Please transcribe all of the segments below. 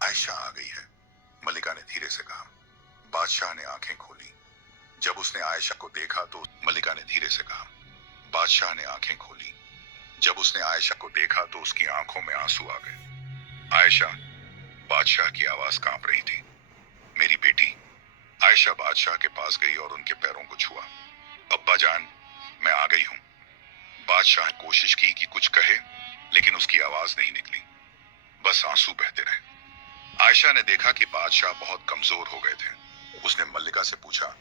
आयशा आ गई है, मलिका ने धीरे से कहा। बादशाह ने आंखें खोली। जब उसने आयशा को देखा तो मलिका ने धीरे से कहा। बादशाह ने आंखें खोली। जब उसने आयशा को देखा तो उसकी आंखों में आंसू आ गए। आयशा, बादशाह की आवाज कांप रही थी। मेरी बेटी। आयशा बादशाह के पास गई और उनके पैरों को छुआ। अब्बा जान, मैं आ गई हूं। बादशाह ने कोशिश की कि कुछ कहे, लेकिन उसकी आवाज नहीं निकली, बस आंसू बहते रहे। आयशा ने देखा कि बादशाह बहुत कमजोर हो गए थे। उसने मल्लिका से पूछा,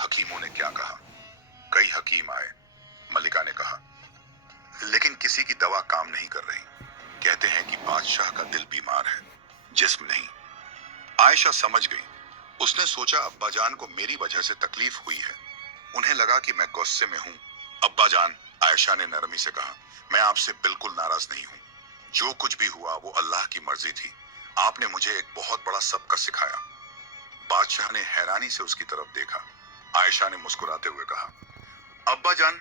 हकीमों ने क्या कहा? कई हकीम आए, मल्लिका ने कहा, लेकिन किसी की दवा काम नहीं कर रही। कहते हैं कि बादशाह का दिल बीमार है, जिस्म नहीं। आयशा समझ गई। उसने सोचा अब्बा जान को मेरी वजह से तकलीफ हुई है। उन्हें लगा कि मैं गुस्से में हूं। अब्बा जान, आयशा ने नरमी से कहा, मैं आपसे बिल्कुल नाराज नहीं हूं। जो कुछ भी हुआ वो अल्लाह की मर्जी थी। आपने मुझे एक बहुत बड़ा सबक सिखाया। बादशाह ने हैरानी से उसकी तरफ देखा। आयशा ने मुस्कुराते हुए कहा, अब्बा जान,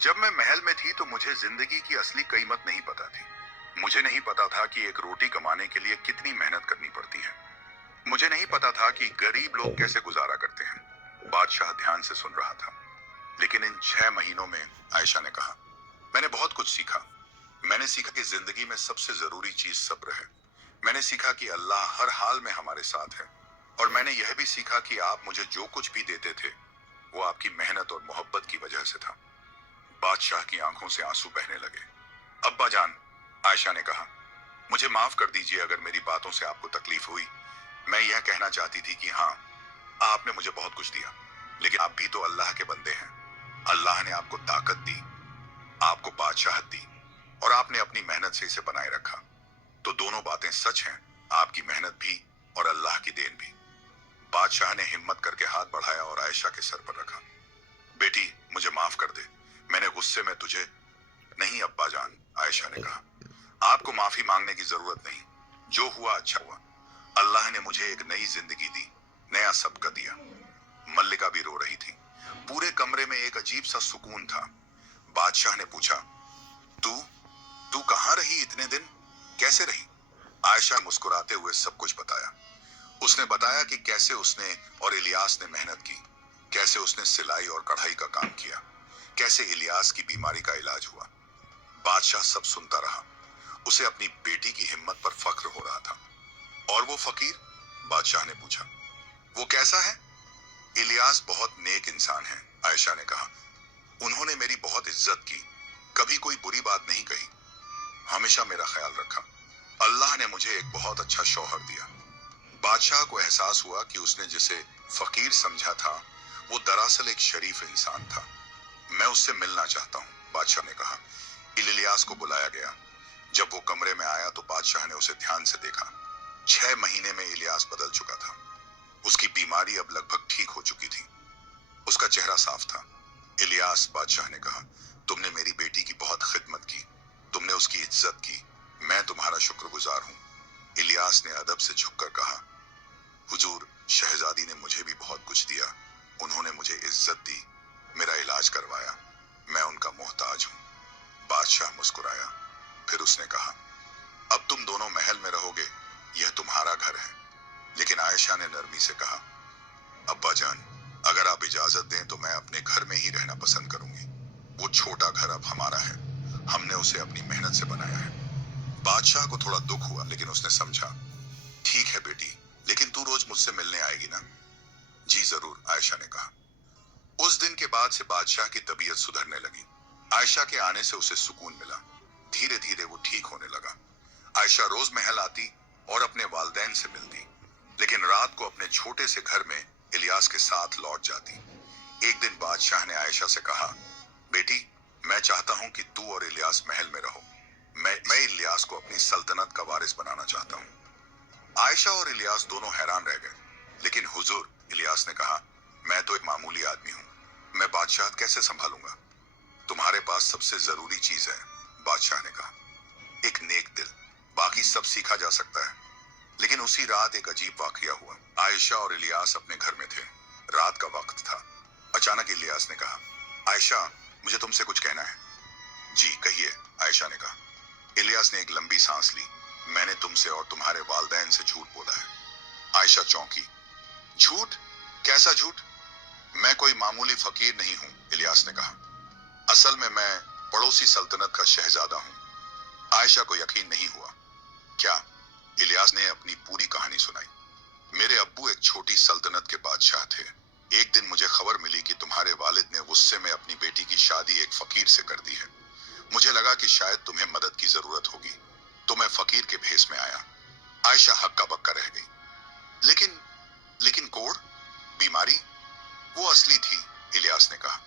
जब मैं महल में थी तो मुझे जिंदगी की असली कीमत नहीं पता थी। मुझे नहीं पता था कि एक रोटी कमाने के लिए कितनी मेहनत करनी पड़ती है। मुझे नहीं पता था कि गरीब लोग कैसे गुजारा करते हैं। बादशाह ध्यान से सुन रहा था। लेकिन इन 6 महीनों में, आयशा ने कहा, मैंने बहुत कुछ सीखा। मैंने सीखा कि जिंदगी में सबसे जरूरी चीज सब्र है। मैंने सीखा कि अल्लाह हर हाल में हमारे साथ है। और मैंने यह भी सीखा कि आप मुझे जो कुछ भी देते थे वो आपकी मेहनत और मोहब्बत की वजह से था। बादशाह की आंखों से आंसू बहने लगे। अब्बा जान, आयशा ने कहा, मुझे माफ कर दीजिए अगर मेरी बातों से आपको तकलीफ हुई। मैं यह कहना चाहती थी कि हाँ, आपने मुझे बहुत कुछ दिया, लेकिन आप भी तो अल्लाह के बंदे हैं। अल्लाह ने आपको ताकत दी, आपको बादशाहत दी, और आपने अपनी मेहनत से इसे बनाए रखा। तो दोनों बातें सच हैं, आपकी मेहनत भी और अल्लाह की देन भी। बादशाह ने हिम्मत करके हाथ बढ़ाया और आयशा के सर पर रखा। बेटी, मुझे माफ कर दे, मैंने गुस्से में तुझे। नहीं अब्बा जान, आयशा ने कहा, आपको माफी मांगने की जरूरत नहीं। जो हुआ अच्छा हुआ। अल्लाह ने मुझे एक नई जिंदगी दी, नया सबक दिया। मल्लिका भी रो रही थी। पूरे कमरे में एक अजीब सा सुकून था। बादशाह ने पूछा, तू तू कहाँ रही इतने दिन? कैसे रही? आयशा मुस्कुराते हुए सब कुछ बताया। उसने बताया कि कैसे उसने और इलियास ने मेहनत की, कैसे उसने सिलाई और कढ़ाई का काम किया, कैसे इलियास की बीमारी का इलाज हुआ। बादशाह सब सुनता रहा। उसे अपनी बेटी की हिम्मत पर फख्र हो रहा था। और वो फकीर? बादशाह ने पूछा। वो कैसा है? इलियास बहुत नेक इंसान है, आयशा ने कहा। उन्होंने मेरी बहुत इज्जत की, कभी कोई बुरी बात नहीं कही, हमेशा मेरा ख्याल रखा। अल्लाह ने मुझे एक बहुत अच्छा शौहर दिया। बादशाह को एहसास हुआ कि उसने जिसे फकीर समझा था वो दरअसल एक शरीफ इंसान था। मैं उससे मिलना चाहता हूँ, बादशाह ने कहा। इलियास को बुलाया गया। जब वो कमरे में आया तो बादशाह ने उसे ध्यान से देखा। 6 महीने में इलियास बदल चुका था। उसकी बीमारी अब लगभग ठीक हो चुकी थी। उसका चेहरा साफ था। इलियास, बादशाह ने कहा, तुमने मेरी बेटी की बहुत खिदमत की, तुमने उसकी इज्जत की। मैं तुम्हारा शुक्रगुजार हूँ। इलियास ने अदब से झुककर कहा, हुजूर, शहजादी ने मुझे भी बहुत कुछ दिया। उन्होंने मुझे इज्जत दी, मेरा इलाज करवाया। मैं उनका मोहताज हूँ। बादशाह मुस्कुराया। फिर उसने कहा, अब तुम दोनों महल में रहोगे, यह तुम्हारा घर है। लेकिन आयशा ने नरमी से कहा, अब्बा जान, अगर आप इजाजत दें तो मैं अपने घर में ही रहना पसंद करूंगी। वो छोटा घर अब हमारा है। हमने उसे अपनी मेहनत से बनाया है। बादशाह को थोड़ा दुख हुआ, लेकिन उसने समझा। ठीक है बेटी, लेकिन तू रोज मुझसे मिलने आएगी ना? जी जरूर, आयशा ने कहा। उस दिन के बाद से बादशाह की तबीयत सुधरने लगी। आयशा के आने से उसे सुकून मिला। धीरे धीरे वो ठीक होने लगा। आयशा रोज महल आती और अपने वालिदैन से मिलती, लेकिन रात को अपने छोटे से घर में इलियास के साथ लौट जाती। एक दिन बादशाह ने आयशा से कहा, बेटी, मैं चाहता हूं कि तू और इलियास महल में रहो। मैं इलियास को अपनी सल्तनत का वारिस बनाना चाहता हूं। आयशा और इलियास दोनों हैरान रह गए। लेकिन हुजूर, इलियास ने कहा, मैं तो एक मामूली आदमी हूँ, मैं बादशाह कैसे संभालूंगा? तुम्हारे पास सबसे जरूरी चीज है, बादशाह ने कहा, एक नेक दिल। बाकी सब सीखा जा सकता है। लेकिन उसी रात एक अजीब वाकया हुआ। आयशा और इलियास अपने घर में थे। रात का वक्त था। अचानक इलियास ने कहा, आयशा, मुझे तुमसे कुछ कहना है। जी कहिए, आयशा ने कहा। इलियास ने एक लंबी सांस ली। मैंने तुमसे और तुम्हारे वालिदैन से झूठ बोला है। आयशा चौंकी। झूठ? कैसा झूठ? मैं कोई मामूली फकीर नहीं हूं, इलियास ने कहा। असल में मैं पड़ोसी सल्तनत का शहजादा हूं। आयशा को यकीन नहीं हुआ। क्या? इलियास ने अपनी पूरी कहानी सुनाई। मेरे अब्बू एक छोटी सल्तनत के बादशाह थे। एक दिन मुझे खबर मिली कि तुम्हारे वालिद ने गुस्से में अपनी बेटी की शादी एक फकीर से कर दी है। मुझे लगा कि शायद तुम्हें मदद की जरूरत होगी, तो मैं फकीर के भेष में आया। आयशा हक्का बक्का रह गई। लेकिन लेकिन कोढ़, बीमारी? वो असली थी, इलियास ने कहा।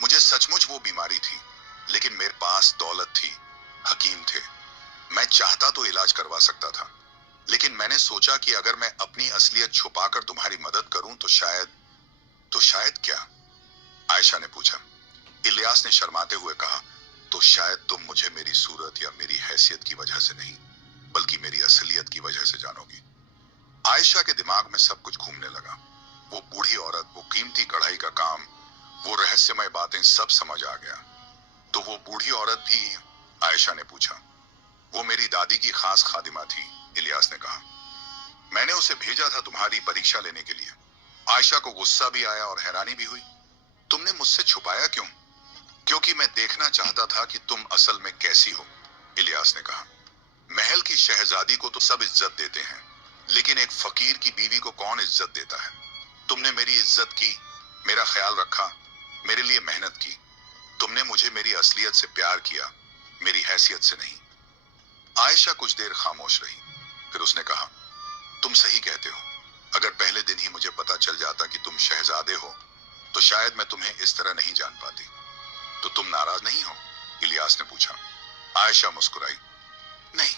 मुझे सचमुच वो बीमारी थी, लेकिन मेरे पास दौलत थी, हकीम थे। मैं चाहता तो इलाज करवा सकता था, लेकिन मैंने सोचा कि अगर मैं अपनी असलियत छुपाकर तुम्हारी मदद करूं तो शायद क्या? आयशा ने पूछा। इलियास ने शर्माते हुए कहा, तो शायद तुम मुझे मेरी सूरत या मेरी हैसियत की वजह से नहीं, बल्कि मेरी असलियत की वजह से जानोगी। आयशा के दिमाग में सब कुछ घूमने लगा। वो बूढ़ी औरत, वो कीमती कढ़ाई का काम, वो रहस्यमय बातें सब समझ आ गया। तो वो बूढ़ी औरत भी? आयशा ने पूछा। वो मेरी दादी की खास खादिमा थी, इलियास ने कहा। मैंने उसे भेजा था तुम्हारी परीक्षा लेने के लिए। आयशा को गुस्सा भी आया और हैरानी भी हुई। तुमने मुझसे छुपाया क्यों? क्योंकि मैं देखना चाहता था कि तुम असल में कैसी हो, इलियास ने कहा। महल की शहजादी को तो सब इज्जत देते हैं, लेकिन एक फकीर की बीवी को कौन इज्जत देता है? तुमने मेरी इज्जत की, मेरा ख्याल रखा, मेरे लिए मेहनत की। तुमने मुझे मेरी असलियत से प्यार किया, मेरी हैसियत से नहीं। आयशा कुछ देर खामोश रही, फिर उसने कहा, तुम सही कहते हो। अगर पहले दिन ही मुझे पता चल जाता कि तुम शहजादे हो, तो शायद मैं तुम्हें इस तरह नहीं जान पाती। तो तुम नाराज नहीं हो? इलियास ने पूछा। आयशा मुस्कुराई। नहीं,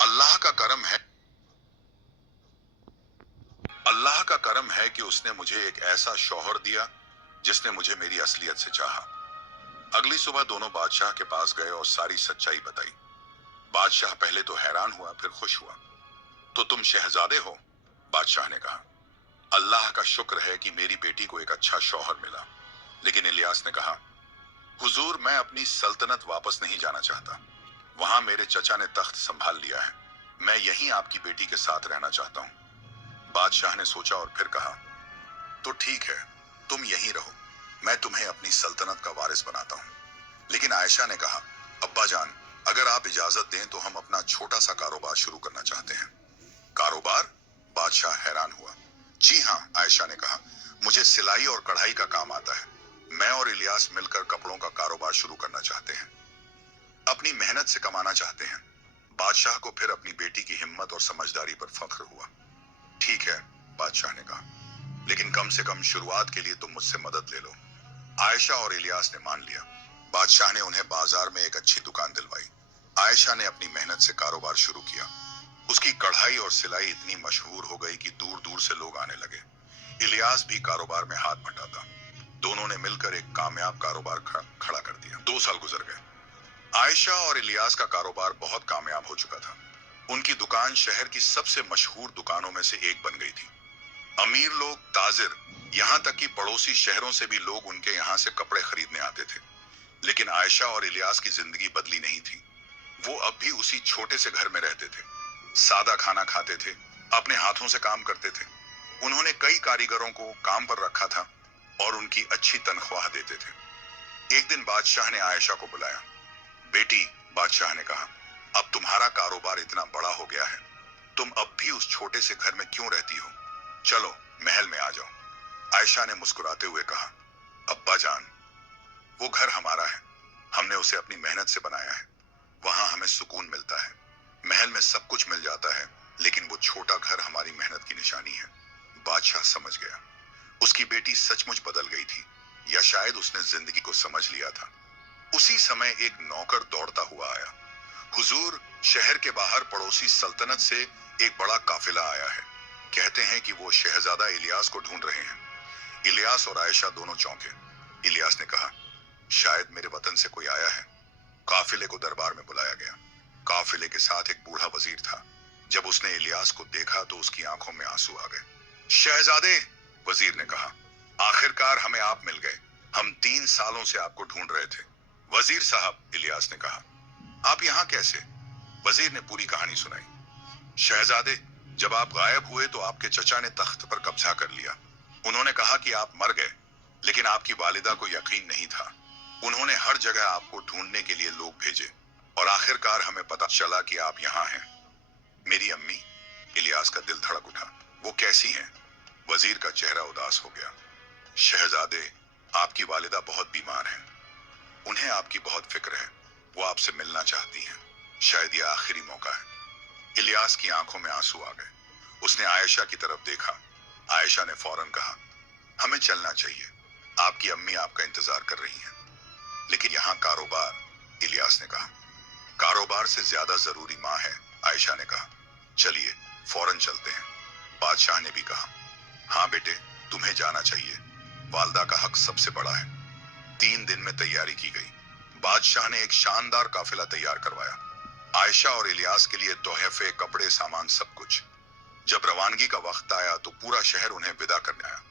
अल्लाह का करम है अल्लाह का करम है कि उसने मुझे एक ऐसा शौहर दिया जिसने मुझे मेरी असलियत से चाहा। अगली सुबह दोनों बादशाह के पास गए और सारी सच्चाई बताई। बादशाह पहले तो हैरान हुआ, फिर खुश हुआ। तो तुम शहजादे हो? बादशाह ने कहा। अल्लाह का शुक्र है कि मेरी बेटी को एक अच्छा शौहर मिला। लेकिन इलियास ने कहा, हुजूर, मैं अपनी सल्तनत वापस नहीं जाना चाहता। वहां मेरे चचा ने तख्त संभाल लिया है। मैं यहीं आपकी बेटी के साथ रहना चाहता हूं। बादशाह ने सोचा और फिर कहा, तो ठीक है, तुम यहीं रहो। मैं तुम्हें अपनी सल्तनत का वारिस बनाता हूं। लेकिन आयशा ने कहा, अब्बा जान, अगर आप इजाजत दें तो हम अपना छोटा सा कारोबार शुरू करना चाहते हैं। कारोबार? बादशाह हैरान हुआ। जी हाँ, आयशा ने कहा, मुझे सिलाई और कढ़ाई का काम आता है। मैं और इलियास मिलकर कपड़ों का कारोबार शुरू करना चाहते हैं। अपनी मेहनत से कमाना चाहते हैं। बादशाह को फिर अपनी बेटी की हिम्मत और समझदारी पर फख्र हुआ। ठीक है, बादशाह ने कहा, लेकिन कम से कम शुरुआत के लिए तुम मुझसे मदद ले लो। आयशा और इलियास ने मान लिया। बादशाह ने उन्हें बाजार में एक अच्छी दुकान दिलवाई। आयशा ने अपनी मेहनत से कारोबार शुरू किया। उसकी कढ़ाई और सिलाई इतनी मशहूर हो गई कि दूर दूर से लोग आने लगे। इलियास भी कारोबार में हाथ बटाता। दोनों ने मिलकर एक कामयाब कारोबार खड़ा कर दिया। 2 साल गुजर गए। आयशा और इलियास का कारोबार बहुत कामयाब हो चुका था। उनकी दुकान शहर की सबसे मशहूर दुकानों में से एक बन गई थी। अमीर लोग, ताजिर, यहाँ तक कि पड़ोसी शहरों से भी लोग उनके यहाँ से कपड़े खरीदने आते थे। लेकिन आयशा और इलियास की जिंदगी बदली नहीं थी। वो अब भी उसी छोटे से घर में रहते थे, सादा खाना खाते थे, अपने हाथों से काम करते थे। उन्होंने कई कारीगरों को काम पर रखा था और उनकी अच्छी तनख्वाह देते थे। एक दिन बादशाह ने आयशा को बुलाया। बेटी, बादशाह ने कहा, अब तुम्हारा कारोबार इतना बड़ा हो गया है, तुम अब भी उस छोटे से घर में क्यों रहती हो? चलो महल में आ जाओ। आयशा ने मुस्कुराते हुए कहा, अब्बा जान, वो घर हमारा है। हमने उसे अपनी मेहनत से बनाया है। वहां हमें सुकून मिलता है। महल में सब कुछ मिल जाता है, लेकिन वो छोटा घर हमारी मेहनत की निशानी है। बादशाह समझ गया। उसकी बेटी सचमुच बदल गई थी, या शायद उसने जिंदगी को समझ लिया था। उसी समय एक नौकर दौड़ता हुआ आया। हुजूर, शहर के बाहर पड़ोसी सल्तनत से एक बड़ा काफिला आया है। कहते हैं कि वो शहजादा इलियास को ढूंढ रहे हैं। इलियास और आयशा दोनों चौंके। इलियास ने कहा, शायद मेरे वतन से कोई आया है। काफिले को दरबार में बुलाया गया। काफिले के साथ एक बूढ़ा वजीर था। जब उसने इलियास को देखा तो उसकी आंखों में आंसू आ गए। शहजादे, वजीर ने कहा, आखिरकार हमें आप मिल गए। हम 3 सालों से आपको ढूंढ रहे थे। वजीर साहब, इलियास ने कहा, आप यहाँ कैसे? वजीर ने पूरी कहानी सुनाई। शहजादे, जब आप गायब हुए तो आपके चचा ने तख्त पर कब्जा कर लिया। उन्होंने कहा कि आप मर गए, लेकिन आपकी वालिदा को यकीन नहीं था। उन्होंने हर जगह आपको ढूंढने के लिए लोग भेजे और आखिरकार हमें पता चला कि आप यहाँ हैं। मेरी अम्मी। इलियास का दिल धड़क उठा। वो कैसी हैं? वजीर का चेहरा उदास हो गया। शहजादे, आपकी वालिदा बहुत बीमार हैं। उन्हें आपकी बहुत फिक्र है। वो आपसे मिलना चाहती हैं। शायद यह आखिरी मौका है। इलियास की आंखों में आंसू आ गए। उसने आयशा की तरफ देखा। आयशा ने फौरन कहा, हमें चलना चाहिए। आपकी अम्मी आपका इंतजार कर रही हैं। लेकिन यहाँ कारोबार। इलियास ने कहा। कारोबार से ज्यादा जरूरी माँ है, आयशा ने कहा। चलिए, फौरन चलते हैं। बादशाह ने भी कहा, हाँ बेटे, तुम्हें जाना चाहिए। वालदा का हक सबसे बड़ा है। 3 दिन में तैयारी की गई। बादशाह ने एक शानदार काफिला तैयार करवाया। आयशा और इलियास के लिए तोहफे, कपड़े, सामान, सब कुछ। जब रवानगी का वक्त आया तो पूरा शहर उन्हें विदा करने आया।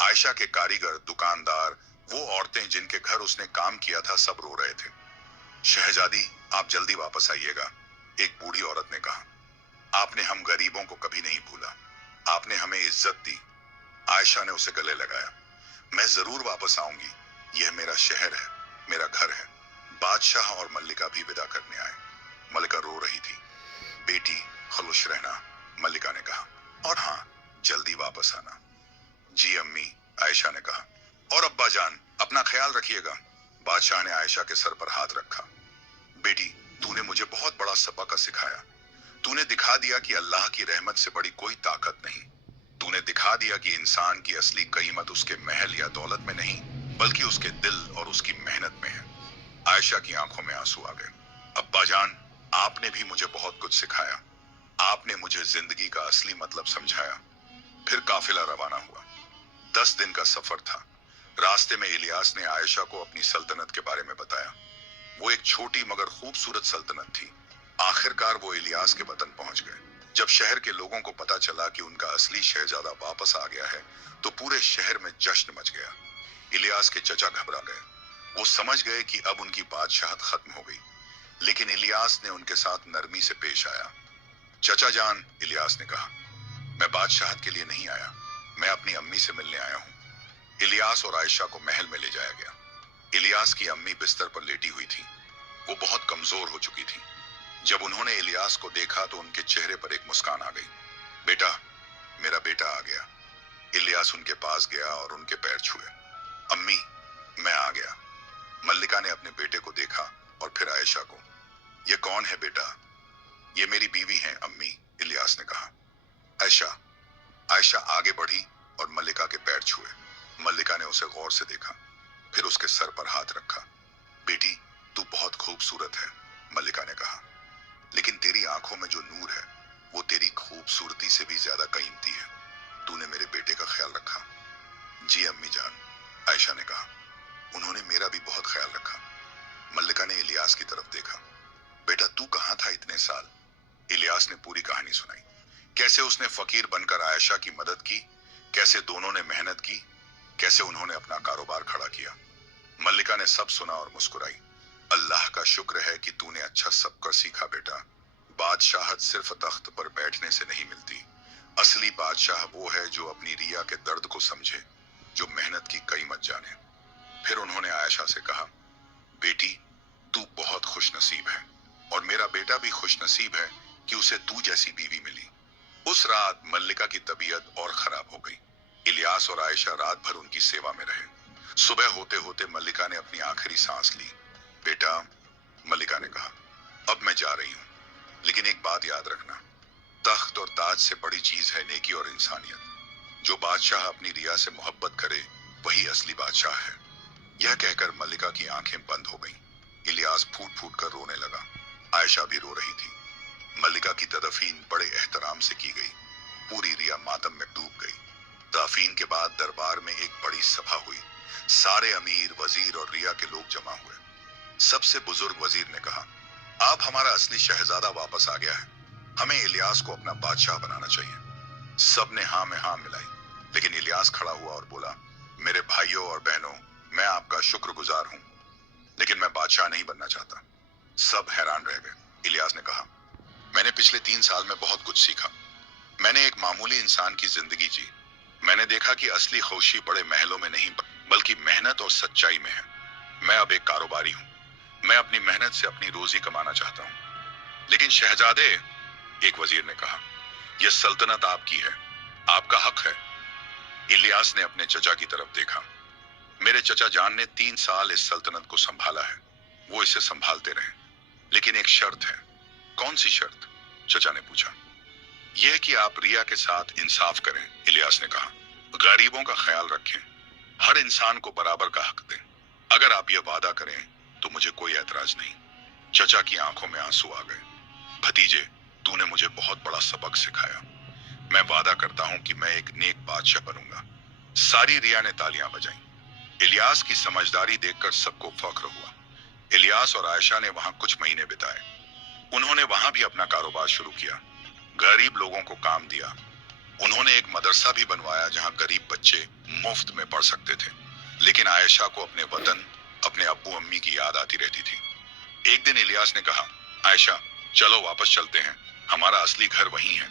आयशा के कारीगर, दुकानदार, वो औरतें जिनके घर उसने काम किया था, सब रो रहे थे। शहजादी, आप जल्दी वापस आइएगा, एक बूढ़ी औरत ने कहा। आपने हम गरीबों को कभी नहीं भूला। आपने हमें इज्जत दी। आयशा ने उसे गले लगाया। मैं जरूर वापस आऊंगी। यह मेरा शहर है, मेरा घर है। बादशाह और मल्लिका भी विदा करने आए। मल्लिका रो रही थी। बेटी, खुश रहना, मल्लिका ने कहा। और हाँ, जल्दी वापस आना। जी अम्मी, आयशा ने कहा। और अब्बा जान, अपना ख्याल रखिएगा। बादशाह ने आयशा के सर पर हाथ रखा। बेटी, तूने मुझे बहुत बड़ा सबक सिखाया। तूने दिखा दिया कि अल्लाह की रहमत से बड़ी कोई ताकत नहीं। तूने दिखा दिया कि इंसान की असली कीमत उसके महल या दौलत में नहीं, बल्कि उसके दिल और उसकी मेहनत में है। आयशा की आंखों में आंसू आ गए। अब्बा जान, आपने भी मुझे बहुत कुछ सिखाया। आपने मुझे जिंदगी का असली मतलब समझाया। फिर काफिला रवाना हुआ। 10 दिन का सफर था। रास्ते में इलियास ने आयशा को अपनी सल्तनत के बारे में बताया। वो एक छोटी मगर खूबसूरत सल्तनत थी। आखिरकार वो इलियास के वतन पहुंच गए। जब शहर के लोगों को पता चला कि उनका असली शहजादा वापस आ गया है, तो पूरे शहर में जश्न मच गया। इलियास के चचा घबरा गए। वो समझ गए कि अब उनकी बादशाहत खत्म हो गई। लेकिन इलियास ने उनके साथ नरमी से पेश आया। चचा जान, इलियास ने कहा, मैं बादशाहत के लिए नहीं आया। मैं अपनी अम्मी से मिलने आया हूँ। इलियास और आयशा को महल में ले जाया गया। इलियास की अम्मी बिस्तर पर लेटी हुई थी। वो बहुत कमजोर हो चुकी थी। जब उन्होंने इलियास को देखा तो उनके चेहरे पर एक मुस्कान आ गई। बेटा, मेरा बेटा आ गया। इलियास उनके पास गया और उनके पैर छुए। अम्मी, मैं आ गया। मल्लिका ने अपने बेटे को देखा और फिर आयशा को। ये कौन है बेटा? ये मेरी बीवी है अम्मी, इलियास ने कहा। आयशा। आयशा आगे बढ़ी और मल्लिका के पैर छुए। मल्लिका ने उसे गौर से देखा, फिर उसके सर पर हाथ रखा। बेटी, तू बहुत खूबसूरत है, मल्लिका ने कहा। लेकिन तेरी आंखों में जो नूर है, वो तेरी खूबसूरती से भी ज्यादा कीमती है। तूने मेरे बेटे का ख्याल रखा। जी अम्मी जान, आयशा ने कहा। उन्होंने मेरा भी बहुत ख्याल रखा। मल्लिका ने इलियास की तरफ देखा। बेटा, तू कहाँ था इतने साल? इलियास ने पूरी कहानी सुनाई। कैसे उसने फकीर बनकर आयशा की मदद की, कैसे दोनों ने मेहनत की, कैसे उन्होंने अपना कारोबार खड़ा किया। मल्लिका ने सब सुना और मुस्कुराई। अल्लाह का शुक्र है कि तूने अच्छा सबक सीखा बेटा। बादशाहत सिर्फ तख्त पर बैठने से नहीं मिलती। असली बादशाह वो है जो अपनी रिया के दर्द को समझे, जो मेहनत की कीमत जाने। फिर उन्होंने आयशा से कहा, बेटी, तू बहुत खुशनसीब है और मेरा बेटा भी खुशनसीब है कि उसे तू जैसी बीवी मिली। उस रात मल्लिका की तबीयत और खराब हो गई। इलियास और आयशा रात भर उनकी सेवा में रहे। सुबह होते होते मल्लिका ने अपनी आखिरी सांस ली। बेटा, मल्लिका ने कहा, अब मैं जा रही हूँ, लेकिन एक बात याद रखना, तख्त और ताज से बड़ी चीज है नेकी और इंसानियत। जो बादशाह अपनी रिया से मोहब्बत करे, वही असली बादशाह है। यह कहकर मल्लिका की आंखें बंद हो गईं। इलियास फूट फूट कर रोने लगा। आयशा भी रो रही थी। मल्लिका की तदफीन बड़े एहतराम से की गई। पूरी रिया मातम में डूब गई। तदफीन के बाद दरबार में एक बड़ी सभा हुई। सारे अमीर, वजीर और रिया के लोग जमा हुए। सबसे बुजुर्ग वजीर ने कहा, अब हमारा असली शहजादा वापस आ गया है। हमें इलियास को अपना बादशाह बनाना चाहिए। सबने हाँ में हाँ मिलाई। लेकिन इलियास खड़ा हुआ और बोला, मेरे भाइयों और बहनों, मैं आपका शुक्रगुजार हूं, लेकिन मैं बादशाह नहीं बनना चाहता। सब हैरान रह गए। इलियास ने कहा, मैंने पिछले 3 साल में बहुत कुछ सीखा। मैंने एक मामूली इंसान की जिंदगी जी। मैंने देखा कि असली खुशी बड़े महलों में नहीं बल्कि मेहनत और सच्चाई में है। मैं अब एक कारोबारी हूँ। मैं अपनी मेहनत से अपनी रोजी कमाना चाहता हूँ। लेकिन शहजादे, एक वजीर ने कहा, यह सल्तनत आपकी है, आपका हक है। इलियास ने अपने चचा की तरफ देखा। मेरे चचा जान ने 3 साल इस सल्तनत को संभाला है। वो इसे संभालते रहे, लेकिन एक शर्त है। कौन सी शर्त? चचा ने पूछा। यह कि आप रिया के साथ इंसाफ करें, इलियास ने कहा। गरीबों का ख्याल रखें, हर इंसान को बराबर का हक दें। अगर आप यह वादा करें तो मुझे कोई एतराज नहीं। चचा की आंखों में आंसू आ गए। भतीजे, तूने मुझे बहुत बड़ा सबक सिखाया। मैं वादा करता हूं कि मैं एक नेक बादशाह बनूंगा। सारी रिया ने तालियां बजाईं। इलियास की समझदारी देखकर सबको फख्र हुआ। इलियास और आयशा ने वहां कुछ महीने बिताए। उन्होंने वहां भी अपना कारोबार शुरू किया, गरीब लोगों को काम दिया। उन्होंने एक मदरसा भी बनवाया जहां गरीब बच्चे मुफ्त में पढ़ सकते थे। लेकिन आयशा को अपने वतन, अपने अब्बू अम्मी की याद आती रहती थी। एक दिन इलियास ने कहा, आयशा, चलो वापस चलते हैं, हमारा असली घर वही है।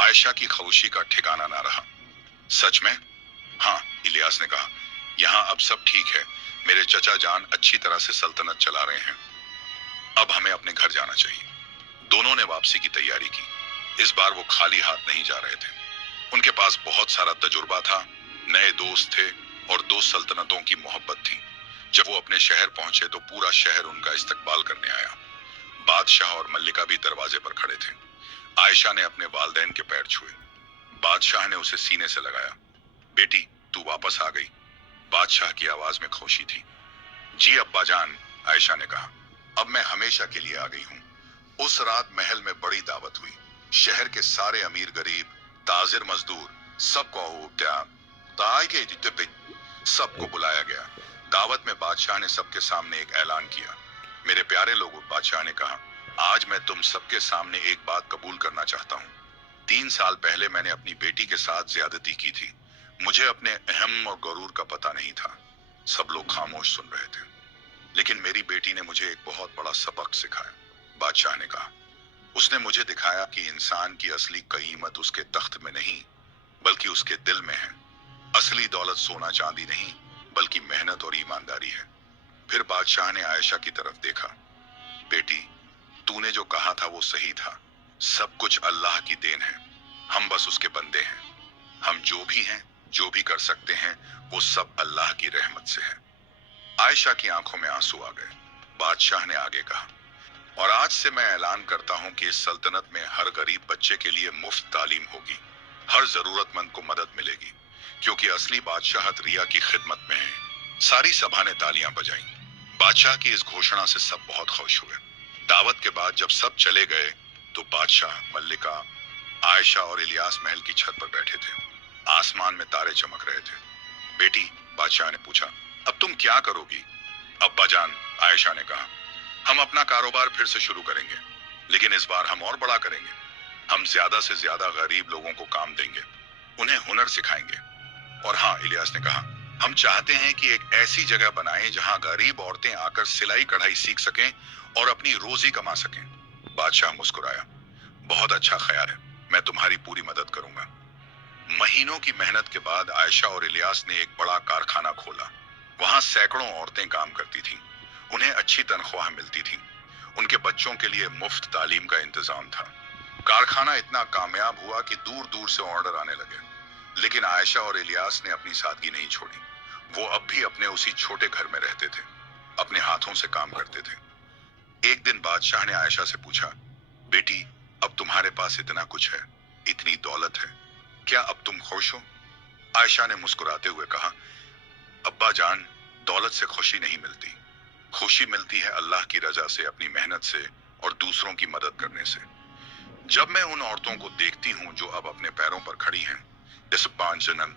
आयशा की खामोशी का ठिकाना ना रहा। सच में? हाँ, इलियास ने कहा, यहाँ अब सब ठीक है। मेरे चचा जान अच्छी तरह से सल्तनत चला रहे हैं। अब हमें अपने घर जाना चाहिए। दोनों ने वापसी की तैयारी की। इस बार वो खाली हाथ नहीं जा रहे थे। उनके पास बहुत सारा तजुर्बा था, नए दोस्त थे और 2 सल्तनतों की मोहब्बत थी। जब वो अपने शहर पहुंचे तो पूरा शहर उनका इस्तकबाल करने आया। बादशाह और मल्लिका भी दरवाजे पर खड़े थे। आयशा ने अपने वालदैन के पैर छुए। बादशाह ने उसे सीने से लगाया। बेटी, तू वापस आ गई। बादशाह की आवाज में खुशी थी। जी अब्बा जान, आयशा ने कहा, अब मैं हमेशा के लिए आ गई हूँ। उस रात महल में बड़ी दावत हुई। शहर के सारे अमीर गरीब, ताजिर मजदूर, सबको बुलाया गया। दावत में बादशाह ने सबके सामने एक ऐलान किया। मेरे प्यारे लोगों, बादशाह ने कहा, आज मैं तुम सबके सामने एक बात कबूल करना चाहता हूँ। 3 साल पहले मैंने अपनी बेटी के साथ ज्यादती की थी। मुझे अपने अहम और गरूर का पता नहीं था। सब लोग खामोश सुन रहे थे। लेकिन मेरी बेटी ने मुझे एक बहुत बड़ा सबक सिखाया, बादशाह ने कहा। उसने मुझे दिखाया कि इंसान की असली कीमत उसके तख्त में नहीं बल्कि उसके दिल में है। असली दौलत सोना चांदी नहीं बल्कि मेहनत और ईमानदारी है। फिर बादशाह ने आयशा की तरफ देखा। बेटी, तूने जो कहा था वो सही था। सब कुछ अल्लाह की देन है, हम बस उसके बंदे हैं। हम जो भी हैं, जो भी कर सकते हैं, वो सब अल्लाह की रहमत से है। आयशा की आंखों में आंसू आ गए। बादशाह ने आगे कहा, और आज से मैं ऐलान करता हूं कि इस सल्तनत में हर गरीब बच्चे के लिए मुफ्त तालीम होगी, हर जरूरतमंद को मदद मिलेगी, क्योंकि असली बादशाहत रिया की खिदमत में है। सारी सभा ने तालियां बजाईं। बादशाह की इस घोषणा से सब बहुत खुश हुए। दावत के बाद जब सब चले गए तो बादशाह, मल्लिका, आयशा और इलियास महल की छत पर बैठे थे। आसमान में तारे चमक रहे थे। बेटी, बादशाह ने पूछा, अब तुम क्या करोगी? अब्बा जान, आयशा ने कहा, हम अपना कारोबार फिर से शुरू करेंगे, लेकिन इस बार हम और बड़ा करेंगे। हम ज्यादा से ज्यादा गरीब लोगों को काम देंगे, उन्हें हुनर सिखाएंगे। और हाँ, इलियास ने कहा, हम चाहते हैं कि एक ऐसी जगह बनाएं जहां गरीब औरतें आकर सिलाई कढ़ाई सीख सकें और अपनी रोजी कमा सकें। बादशाह मुस्कुराया। बहुत अच्छा ख्याल है, मैं तुम्हारी पूरी मदद करूंगा। महीनों की मेहनत के बाद आयशा और इलियास ने एक बड़ा कारखाना खोला। वहां सैकड़ों औरतें काम करती थीं। उन्हें अच्छी तनख्वाह मिलती थी। उनके बच्चों के लिए मुफ्त तालीम का इंतजाम था। कारखाना इतना कामयाब हुआ कि दूर दूर से ऑर्डर आने लगे। लेकिन आयशा और इलियास ने अपनी सादगी नहीं छोड़ी। वो अब भी अपने उसी छोटे घर में रहते थे, अपने हाथों से काम करते थे। एक दिन बादशाह ने आयशा से पूछा, बेटी, अब तुम्हारे पास इतना कुछ है, इतनी दौलत है, क्या अब तुम खुश हो? आयशा ने मुस्कुराते हुए कहा, अब्बा जान, दौलत से खुशी नहीं मिलती। खुशी मिलती है अल्लाह की रजा से, अपनी मेहनत से और दूसरों की मदद करने से। जब मैं उन औरतों को देखती हूँ जो अब अपने पैरों पर खड़ी हैं, जैसे 5 जनन